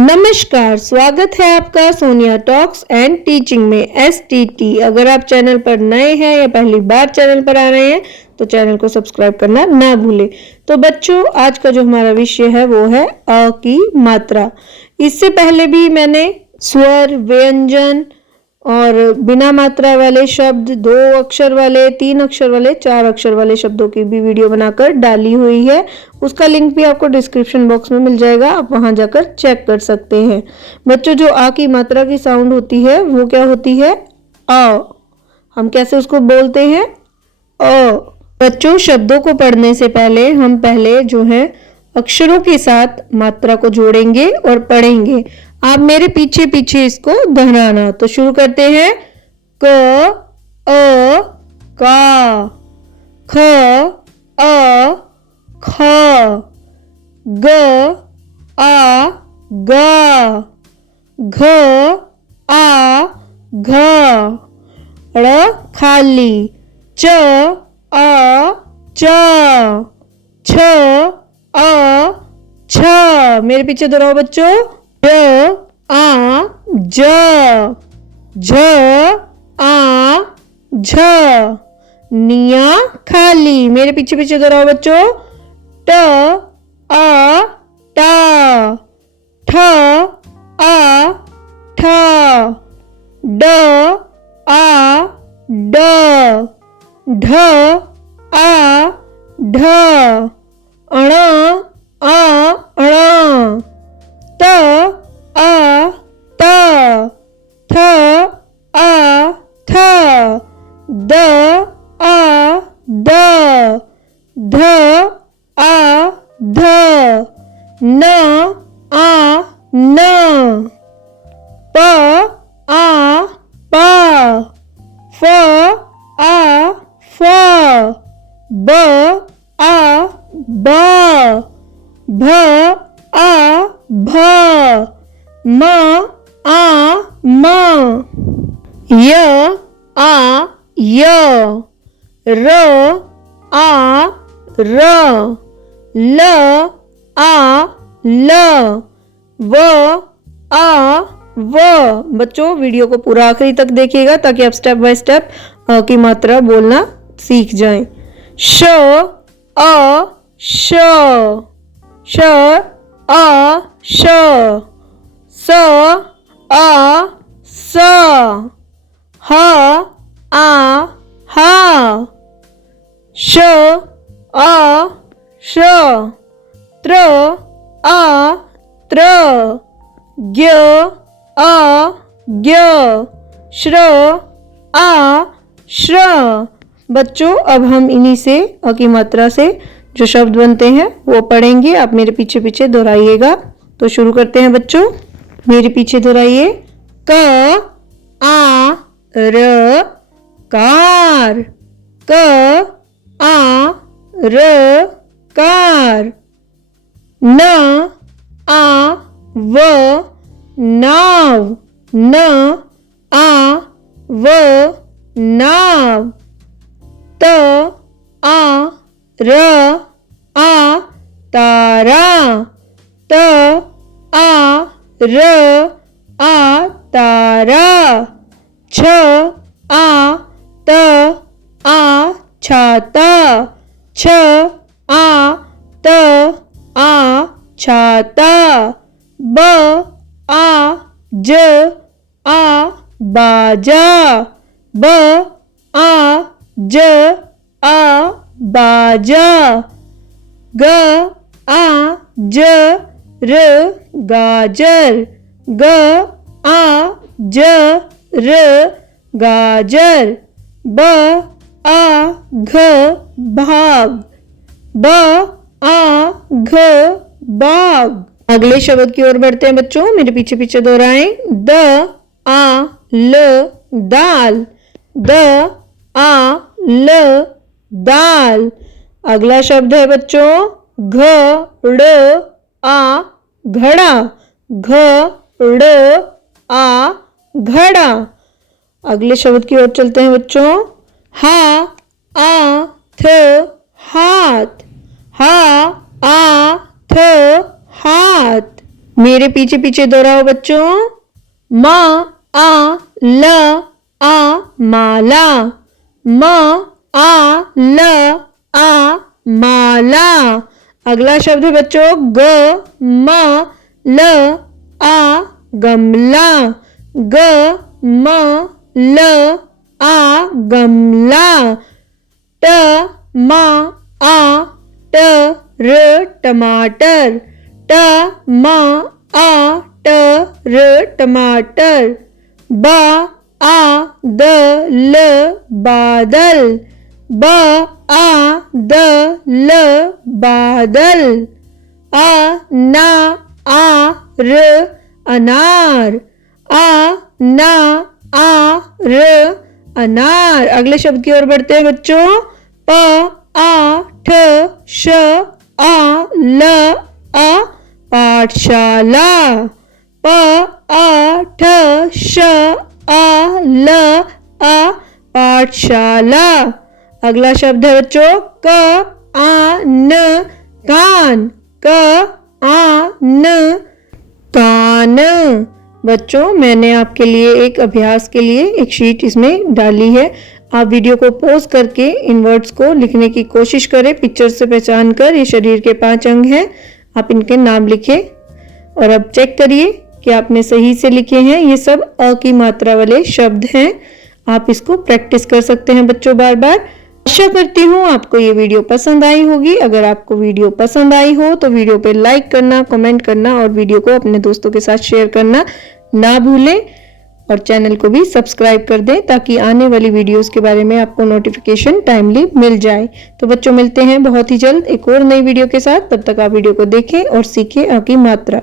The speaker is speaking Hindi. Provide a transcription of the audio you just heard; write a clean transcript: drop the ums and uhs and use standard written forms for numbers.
नमस्कार, स्वागत है आपका सोनिया टॉक्स एंड टीचिंग में STT। अगर आप चैनल पर नए हैं या पहली बार चैनल पर आ रहे हैं तो चैनल को सब्सक्राइब करना ना भूलें। तो बच्चों, आज का जो हमारा विषय है वो है अ की मात्रा। इससे पहले भी मैंने स्वर, व्यंजन और बिना मात्रा वाले शब्द, 2 अक्षर वाले, 3 अक्षर वाले, 4 अक्षर वाले शब्दों की भी वीडियो बनाकर डाली हुई है। उसका लिंक भी आपको डिस्क्रिप्शन बॉक्स में मिल जाएगा, आप वहां जाकर चेक कर सकते हैं। बच्चों, जो आ की मात्रा की साउंड होती है वो क्या होती है? अ। हम कैसे उसको बोलते हैं? अ। बच्चों, शब्दों को पढ़ने से पहले हम पहले जो है अक्षरों के साथ मात्रा को जोड़ेंगे और पढ़ेंगे। आप मेरे पीछे पीछे इसको दोहराना। तो शुरू करते हैं। क, अ, का, ख, अ, ख, ग, आ, गा, घ, आ, घ, ड़ खाली, च, आ, च, छ, आ, छ। मेरे पीछे दोहराओ बच्चों। ज, आ, ज, झ, आ, झ। निया खाली। मेरे पीछे पीछे दोहराओ बच्चों। ट, आ, टा, ठ, आ, ठा, ड, आ, ड, ढ, आ, ढ, अण, आ, अण, त, आ, त, थ, आ, थ, द, आ, द, ध, आ, ध, न, आ, न, प, आ, प, फ, आ, फ, ब, आ, ब, भ, आ, भ, म, आ, म, य, आ, य, र, आ, र, ल, आ, ल, व, आ, व। बच्चों, वीडियो को पूरा आखिरी तक देखिएगा ताकि आप स्टेप बाय स्टेप अ की मात्रा बोलना सीख जाएं। श, अ, श, श, आ, श, स, आ, स, ह, आ, हा, श, आ, श, त्र, आ, त्र, ज्ञ, आ, ज्ञ, श्र, आ, श्र। बच्चों, अब हम इन्हीं से अ की मात्रा से जो शब्द बनते हैं वो पढ़ेंगे। आप मेरे पीछे पीछे दोहराइएगा। तो शुरू करते हैं बच्चों। मेरे पीछे दोहराइए। क, आ, र, कार, क, आ, र, कार, न, आ, व, नाव, न, आ, व, नाव, त, आ, र, आ, तारा, त, आ, र, आ, तारा, छ, आ, त, आ, छाता, छ, आ, त, आ, छाता, ब, आ, ज, आ, बाजा, ब, आ, ज, आ, बाजा, ग, आ, ज, र, गाजर, ग, आ, ज, र, गाजर, ब, आ, घ, भाग, ब, आ, घ, बाग। अगले शब्द की ओर बढ़ते हैं बच्चों। मेरे पीछे पीछे दोहराएं। द, आ, ल, दाल, द, आ, ल, दाल। अगला शब्द है बच्चों घ, ड़, आ, घड़ा, घ, ड़, आ, घड़ा। अगले शब्द की ओर चलते हैं बच्चों। हा, आ, थ, हाथ, हा, आ, थ, हाथ। मेरे पीछे पीछे दोहराओ बच्चों। म आ ल आ माला, म आ ल आ माला। अगला शब्द है बच्चों ग म ल आ गमला, ग म ल आ गमला। ट म आ ट र टमाटर, ट म आ ट र टमाटर। ब आ द ल बादल, ब आ द ल बादल। अ ना आ र अनार, आ ना आ र अनार। अगले शब्द की ओर बढ़ते हैं बच्चों। प आ ठ श आ ल आ पाठशाला, प आ ठ श आ ल आ पाठशाला। अगला शब्द है बच्चों क आ न कान, क आ न कान। बच्चों मैंने आपके लिए एक अभ्यास के लिए एक शीट इसमें डाली है। आप वीडियो को पॉज करके इन वर्ड्स को लिखने की कोशिश करें। पिक्चर से पहचान कर ये शरीर के 5 अंग हैं, आप इनके नाम लिखें और अब चेक करिए कि आपने सही से लिखे हैं। ये सब अ की मात्रा वाले शब्द हैं। आप इसको प्रैक्टिस कर सकते हैं बच्चों बार बार। आशा करती हूँ आपको ये वीडियो पसंद आई होगी। अगर आपको वीडियो पसंद आई हो तो वीडियो पे लाइक करना, कमेंट करना और वीडियो को अपने दोस्तों के साथ शेयर करना ना भूलें और चैनल को भी सब्सक्राइब कर दें ताकि आने वाली वीडियोस के बारे में आपको नोटिफिकेशन टाइमली मिल जाए। तो बच्चों मिलते हैं बहुत ही जल्द एक और नई वीडियो के साथ। तब तक आप वीडियो को देखें और सीखें अ की मात्रा।